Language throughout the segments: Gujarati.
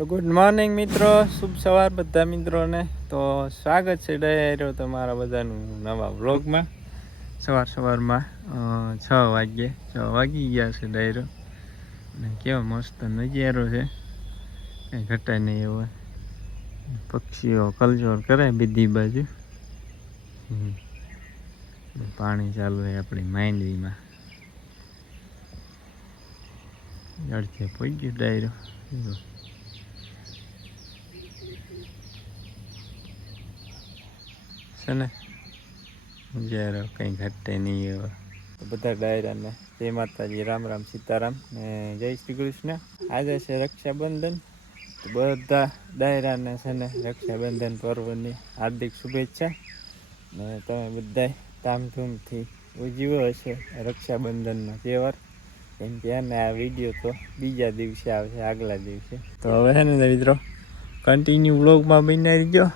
તો ગુડ મોર્નિંગ મિત્રો. શુભ સવાર બધા મિત્રોને. તો સ્વાગત છે ડાયરો તમારા બધાનું નવા વ્લોગમાં સવાર સવારમાં છ વાગ્યે, છ વાગી ગયા છે ડાયરો અને કેવો મસ્ત નજારો છે. કંઈ ઘટાય નહીં એવો. પક્ષીઓ કલજોર કરે બીજી. બાજુ પાણી ચાલુ છે આપણી માંડવીમાં. પહોંચ ગયો ડાયરો છે ને? જ્યારે કંઈ ઘટે નહીં એવા. બધા ડાયરાને. જય માતાજી. રામ રામ સીતારામ. ને જય શ્રી કૃષ્ણ. આજે છે રક્ષાબંધન. તો બધા ડાયરાને છે ને રક્ષાબંધન પર્વની હાર્દિક શુભેચ્છા. ને તમે બધાય ધામધૂમથી ઉજવ્યો હશે રક્ષાબંધનનો તહેવાર. કેમ કે એને આ વીડિયો તો બીજા દિવસે આવશે, આગલા દિવસે. તો હવે છે ને મિત્રો કન્ટિન્યુ વ્લોગમાં બનાવી ગયો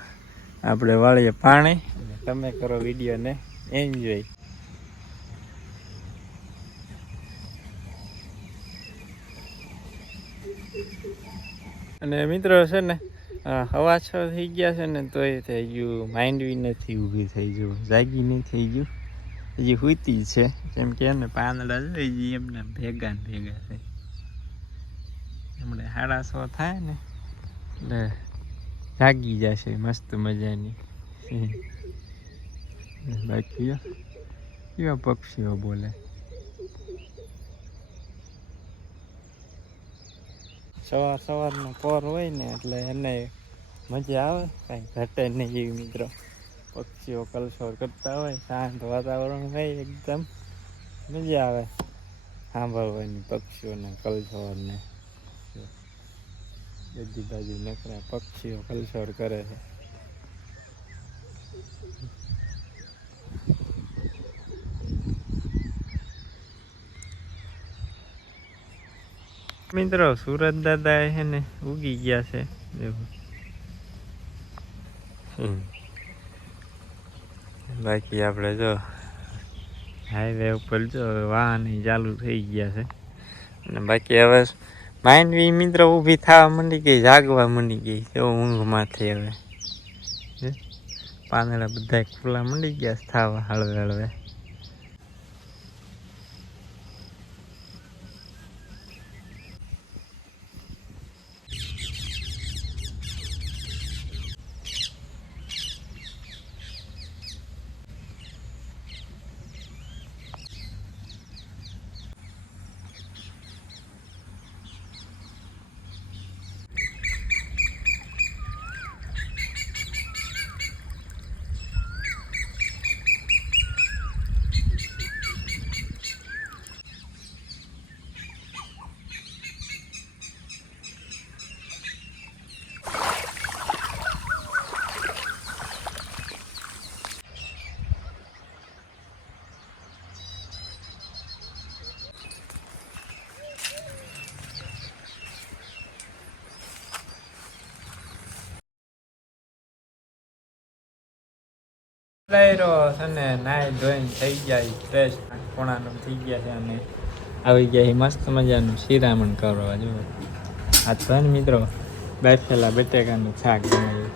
આપણે વાળીએ પાણી. તમે કરો વિડીયોને એન્જોય અને મિત્રો છે ને હવા છ થઈ ગયા છે ને, તો એ થઈ ગયું માંડવી નથી ઊભી થઈ ગયું, જાગી નહીં થઈ ગયું. હજી હુતી છે. કેમ કે એને પાંદડા છે હજી એમને ભેગા ભેગા છે. હમણાં સાડા સો થાય ને, એટલે જાગી જશે મસ્ત મજાની. બાકી એવા પક્ષીઓ બોલે સવાર સવારનો પોર હોય ને એટલે એને મજા આવે કાંઈ ઘટે નહીં મિત્રો પક્ષીઓ કલસોર કરતા હોય શાંત વાતાવરણ હોય એકદમ મજા આવે સાંભળવાની પક્ષીઓને કલસોરને બધી બાજુ નકરા પક્ષીઓ કલસોર કરે છે મિત્રો સુરત દાદા છે ને ઉગી ગયા છે. હમ. બાકી આપણે જો હાઈવે ઉપર જો વાહન ચાલુ થઈ ગયા છે. અને બાકી હવે માંડવી મિત્ર ઊભી થવા માંડી ગઈ જાગવા માંડી ગઈ એવું ઊંઘમાંથી હવે? પાંદડા બધા ખુલ્લા માંડી ગયા છે થવા હળવે હળવે ડાયરો છે ને નાય ધોઈને થઈ ગયા ફ્રેશ કોણાનું થઈ ગયા છે અને આવી ગયા મસ્ત મજાનું શિરામણ કરવા જો. આ તો ને મિત્રો બેઠેલા બટેકાનું શાક બનાવ્યું.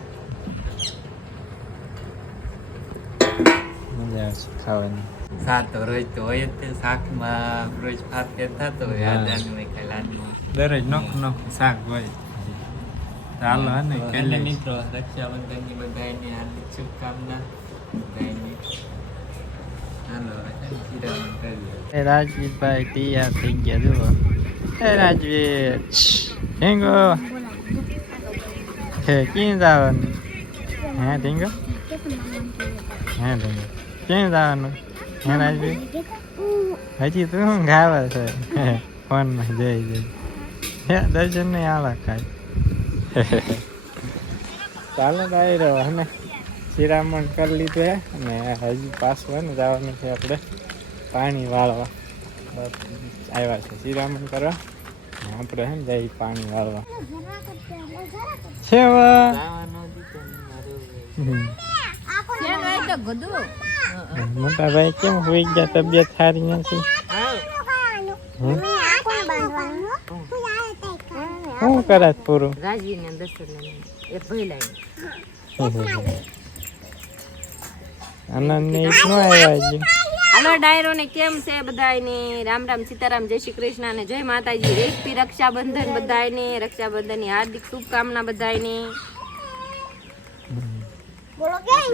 મજા આવશે ખાવાની. શાક રોજ તો હોય જ શાકમાં રોજ ભાત કે થતો હોય. આદાનું કલાનું દરરોજ નોખું નોખું શાક હોય. ચાલો હે ને મિત્રો રક્ષાબંધનની બધાની હાર્દિક શુભકામના. એ રાજવીરભાઈ તૈયાર થઈ ગયા જુઓ એ રાજવીર ઢીંગો હે ક્યાં જવાનું હે ઢીંગો હે ઢીંગો ક્યાં જવાનું હે રાજવીર હજી તું શું ગાવે છે ફોનમાં જઈ જઈ હે દર્શન નહીં આવા કાંઈ ચાલો ડાયરો હને શિરામણ કરી લીધું અને હજી પાછું હે ને જવાનું છે આપણે પાણી વાળવા. આવ્યા છે શિરામણ કરવા. આપણે હે જઈ પાણી વાળવા. મોટા ભાઈ કેમ હોઈ ગયા? તબિયત સારી નથી? શું કરે પૂરું? રાજવી ને દર્શન ને ભાઈ લાવી આનંદ ને નો આવ્યા હજી હાલો ડાયરો ને કેમ છે બધાને રામ રામ સીતારામ જય શ્રી કૃષ્ણ અને જય માતાજી. રેસપી રક્ષાબંધન બધાને રક્ષાબંધનની હાર્દિક શુભકામના બધાને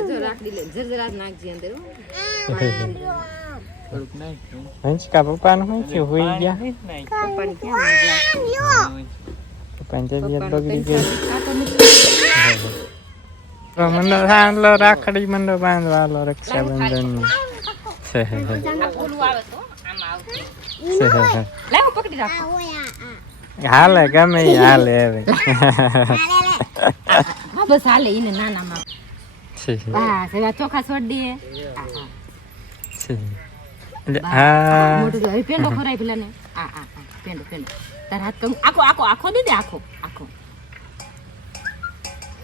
જો રાખડી લે જરજરાત નાખજી અંદર હો. થોડુંક નાખ્યું. હંચકા પપ્પાનું શું થયું? હોઈ ગયા? પપ્પાની ક્યાં મજા? પપ્પાની તબિયત બગડી ગઈ. પેન્શન આ તો નથી. તો મંડો હાલો રાખડી મંડો બાંધવાલો રક્ષાબંધનનું હાલે ગમે હાલે હવે બસ હાલે ઈને નાના માં ચોખા છોડ દે. હા મોટું પેંડો. તાર હાથ આખો આખો આખો દે આખો આખો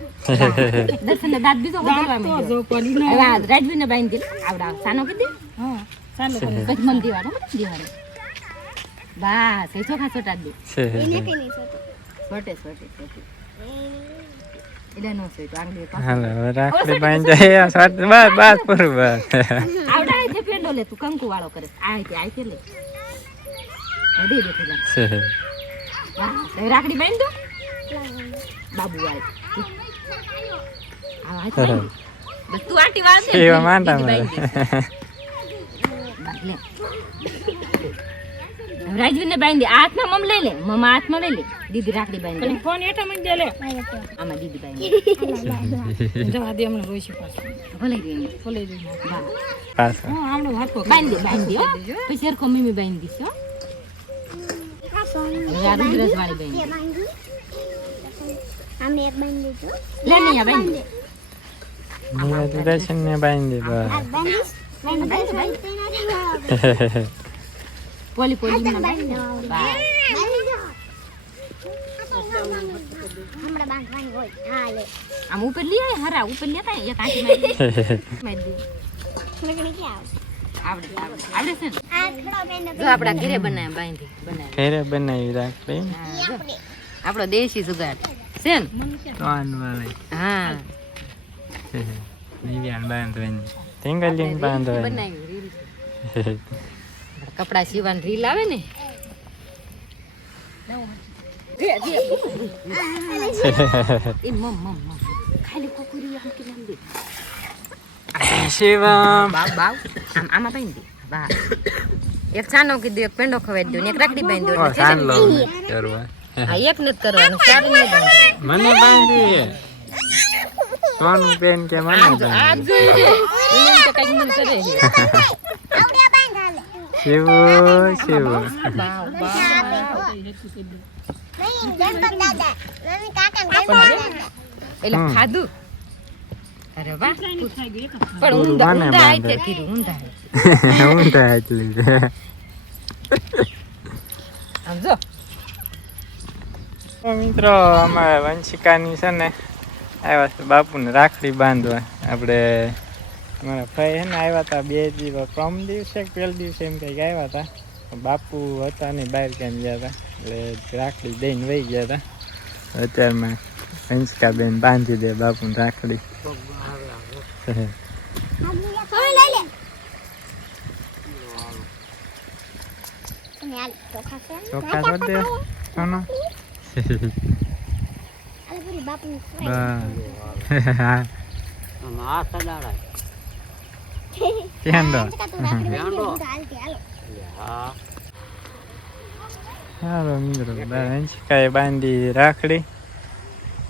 દર્શનને દાંત બીજો રાજવીને બાંધી દે. આવડા, સાનો કરી દે. પછી મને દેવાનો, મને દેવાનો. બસ એ ચોખા જ દે. છોટે. છોટે સોટે એટલે નો સોટે આંગળી પાસે. હાલો હવે રાખડી બાંધી બસ બસ પૂરું બસ. આવડા અહીંથી પેંડો લે તું કંકુ વાળો કરે. આ કે આ કે લે. દે દે પેલા રાખડી બાંધ દો. બાબુ વાળી બાંધી. આંટી વાળ દે, એવા માંડા. મારે. રાજવીને બાંધી હાથમાં મમ લઈ લે મમા હાથમાં લઈ લે. દીદી રાખડી બાંધી. ફોન એટા મને દે લે. આમાં દીદી બાંધી. જવા દે હમણાં રોઈશું પાછું. ભલે દે ભલે દે બા હું. હા આમનો હાથો બાંધી બાંધી દે હો. પછી સરખો મમ્મી બાંધી દીધો હવે આ રુદ્રસ વાળી બાંધી. દે. લે નહીં આ બાંધી દે. નિરાજ દર્શન ને બાંધી બસ પોલી પોલી માં બાંધી. આમ ઉપર લઈ હરા ઉપર લેતા એક આંટી મારી દે. મારી દે. આવડે આવડે. આવડે છે ને? જો આપડા ઘરે બનાવ્યા બાંધી બનાવ્યા ઘરે બનાવી રાખ આપણો. દેશી સુગાડ છે ને ત્રણ વાળી હા બાંધવાની ટિંગલિંગ બાંધવાની બનાવી રીલ કપડા સીવાની રીલ આવે ને? શિવમ. આમ આમાં બાંધી દે. બા એક છાનો કીધું એક પેંડો ખવાઈ દો ને એક રાખડી બાંધી દો આ એક નથી કરવાનું ચાર ને મને બાંધી સોનું બેન કે મને આ એમ તો કઈ મન કરે છે. શિવ એટલે ખાધું? અરે વાહ પણ ઊંધા ઊંધા. આઈતે કીધું ઊંધા ઊંધા એટલે છે આમ જો. તો મિત્રો અમારે વંશિકાની છે ને આવ્યા છે બાપુને રાખડી બાંધવા. આપણે મારા ભાઈ છે ને આવ્યા હતા બે દિવસ પ્રમ દિવસે કે દિવસે એમ કંઈક આવ્યા હતા. બાપુ હતા ને બહાર કેમ ગયા હતા એટલે રાખડી દઈને વહી ગયા હતા. અત્યારમાં વંશિકા બેન બાંધી દે બાપુને રાખડી. ચોખા ચોખા દે હાલો મિત્રો વંશિકાએ બાંધી રાખડી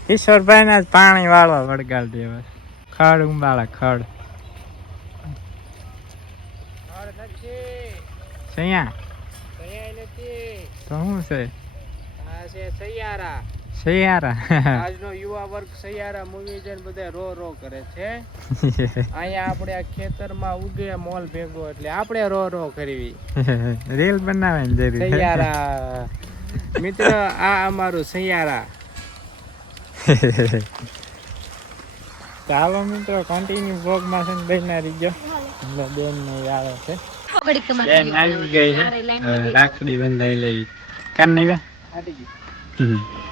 કિશોરભાઈ ના પાણી વાળવા વળગાડ દેવા ખડ ઉંબાળા ખડ તો શું છે? છે સૈયારા. સૈયારા. આજનો યુવા વર્ગ સૈયારા મૂવી જોઈને બધા રો રો કરે છે. અહીંયા આપણે આ ખેતરમાં ઉગે મોલ ભેગો એટલે આપણે રો રો કરવી. રીલ બનાવે ને જરી સૈયારા. મિત્ર આ અમારું સૈયારા. ચાલો મિત્રો કન્ટિન્યુ બ્લોગમાં છે ને બેના રીજો બેન ને આવે છે. બેન આવી ગઈ છે. રાખડી બંધાઈ લેવી. કાન નહીં બે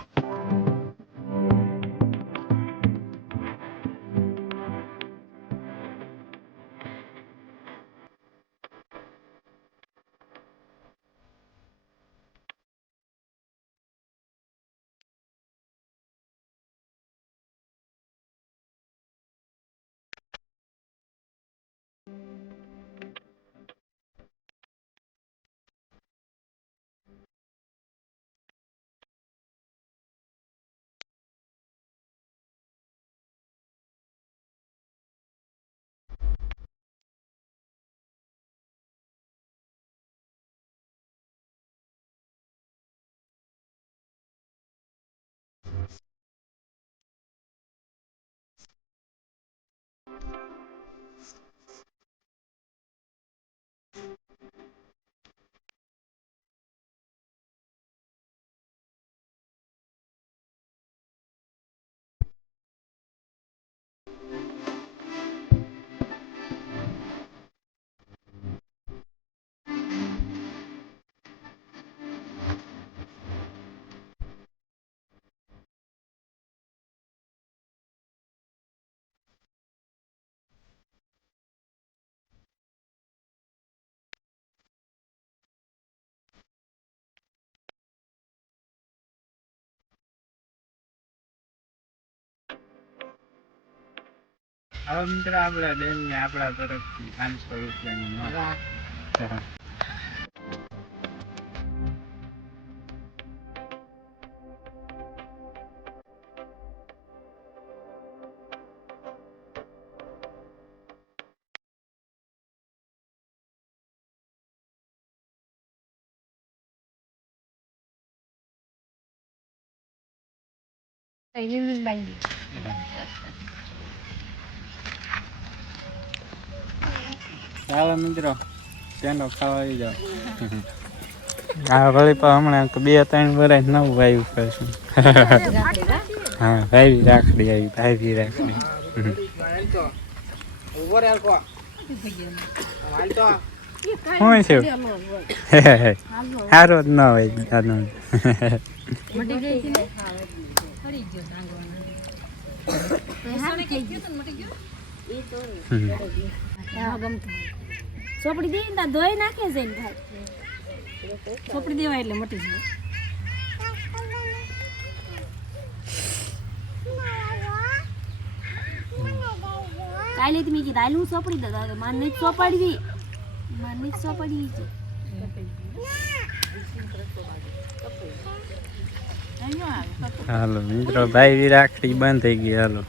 હવે મિત્ર આપણા બેન ને આપણા તરફથી પાંચસો રૂપિયાની નોટ. ચાલો મિત્રો પેંડો ખાવા આવી જાઓ. આ વળી પણ હમણાં તો બે ત્રણ વર્ષ નવું વાયુ કરશું હા ભાઈ રાખડી આવી ભાઈ રાખડી. શું છે? સારો જ ન હોય દાદો ચોપડી દે ને ધોઈ નાખે છે ને ભાઈ ચોપડી દેવાય એટલે મટી જાય. કાલે તમે કીધું હાલ હું ચોપડી દઉં માર નહીં ચોપડવી. માન નહીં ચોપડવી છે. હાલો મિત્રો, ભાઈ રાખડી બંધ થઈ ગઈ. હાલો.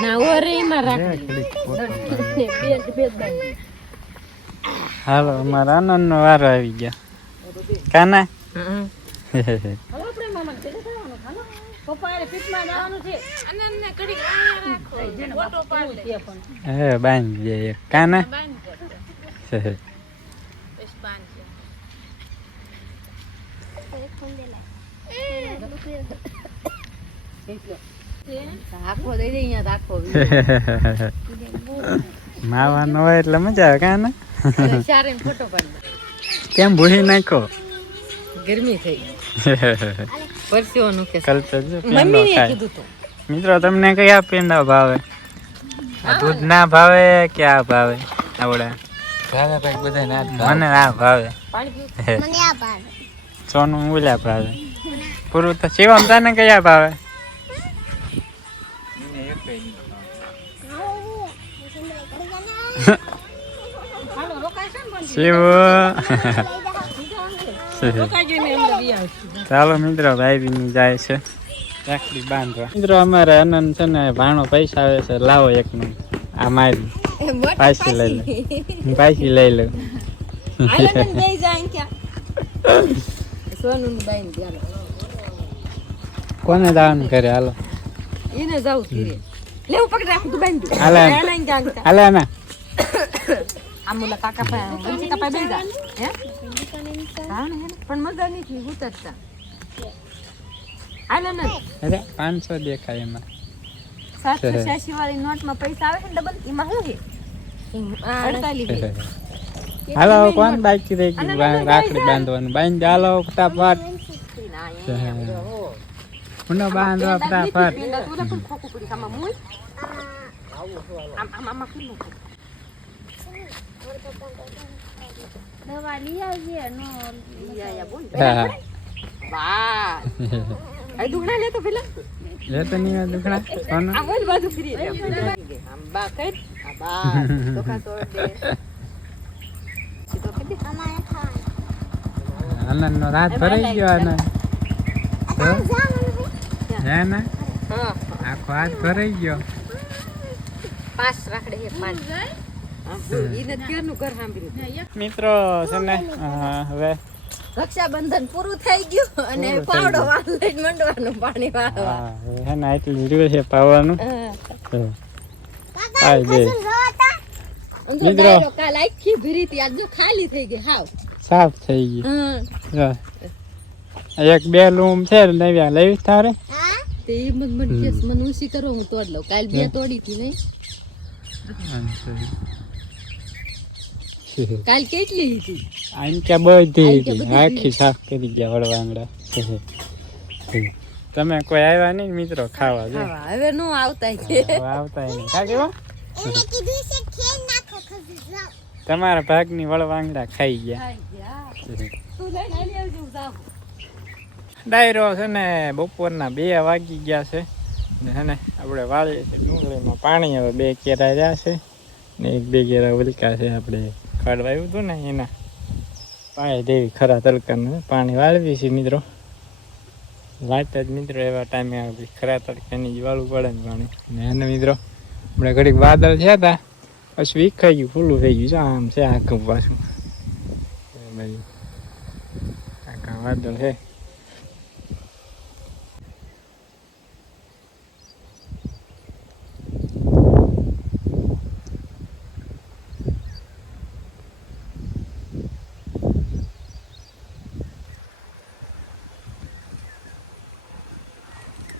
ના ઓરે હાલો અમારા આનંદ નો વારો આવી ગયા કાના હે બાંધ એક. કાના અહીંયા રાખો માવાનો હોય એટલે મજા આવે કાના ચારે ફોટો પાડી કેમ ભૂલી નાખો? ગરમી થઈ પરસ્યોનું કે કલ્ચર જો મમ્મીએ કીધું તો. મિત્રો તમને કયા પેંડા ભાવે? આ દૂધ ના ભાવે કે આ ભાવે? આવડા. મને આ ભાવે. સોનું ઓલા ભાવે. પૂરું તો શિવમ તને કયા ભાવે? ચાલો મિત્રો ભાઈ બી જાય છે. રાખડી બાંધવા. મિત્રો અમારે આનંદ છે ને ભાણો પૈસા આવે છે લાવો એક નું આ મારી. પાછી લઈ લો. પાછી. લઈ લઉં. ધ્યાન કોને જવાનું કરે હાલો. એને જાવ તું બાઈન હાલે. હાલે ના આમુલા કાકા પાસે વંચી કાપા બેસી જા. હે? હા ને પણ મજા નથી ઉતરતા. હાલો ને. અરે પાંચસો દેખાય એમાં. સાતસો છ્યાસી વાળી નોટમાં પૈસા આવે છે ડબલ એમાં શું છે? અડતાલીસ હાલો કોણ બાકી રહી ગયું? રાખડી બાંધવાનું. બાંધી હાલો ફટાફટ. આમ આમાં કેટલું દવા લઈ આવજે નો યા બોલ વાહ આ દુખણા લે તો પેલા લે તો નહીં દુખણા સોનું આમ ઓલી બાજુ ફરી લે આમ બા આ બા તો કા તો દે સીધો કરી દે આનંદ નો રાત ભરાઈ ગયો આનંદ? હે ને હા. આખો હાથ ભરાઈ ગયો. પાંચ રાખડે હે પાંચ મિત્રો છે ને હવે રક્ષાબંધન પૂરું થઈ ગયું અને પાવડો વાળ લઈને મંડવાનું પાણી વાળવા. હે ને એટલું રહ્યું છે પાવાનું. પાઈ દે મિત્રો. કાલ આખી ભીરી હતી આજ ખાલી થઈ ગઈ હાવ. સાફ થઈ ગઈ. એક બે લૂમ છે નવ્યા લેવી તારે તે મન મન કે મને ઉસી કરો હું તોડ લઉં. કાલ બે તોડી હતી નહીં. કાલ કેટલી હતી? આમ કે બધી હતી. આખી સાફ કરી ગયા વળવાંગડા તમે કોઈ આવ્યા નહીં મિત્રો? ખાવા જો. હવે નો આવતા કે. આવતા નહીં. કા કેવા તમારા ભાગની વળવાંગડા ખાઈ ગયા. તું લઈને આવજો ડાયરો છે ને, બપોરના બે વાગી ગયા છે. ને હે ને, આપણે વાળીએ છીએ ડુંગળીમાં પાણી. હવે બે કેરા રહ્યા છે ને એક બે કેરા વલકા છે. આપણે આવ્યું હતું ને, એના પાણી દેવી ખરા તડકાને પાણી વાળવી છે મિત્રો. વાંચતા જ મિત્રો એવા ટાઈમે આવે ખરા તડકાની જ વાળવું પડે ને પાણી. ને એને મિત્રો, આપણે ઘડીક વાદળ થયા હતા. પછી વિખાઈ ગયું ફૂલું થઈ ગયું છે. આમ છે, આખું પાછું. બાજુ આખા વાદળ છે.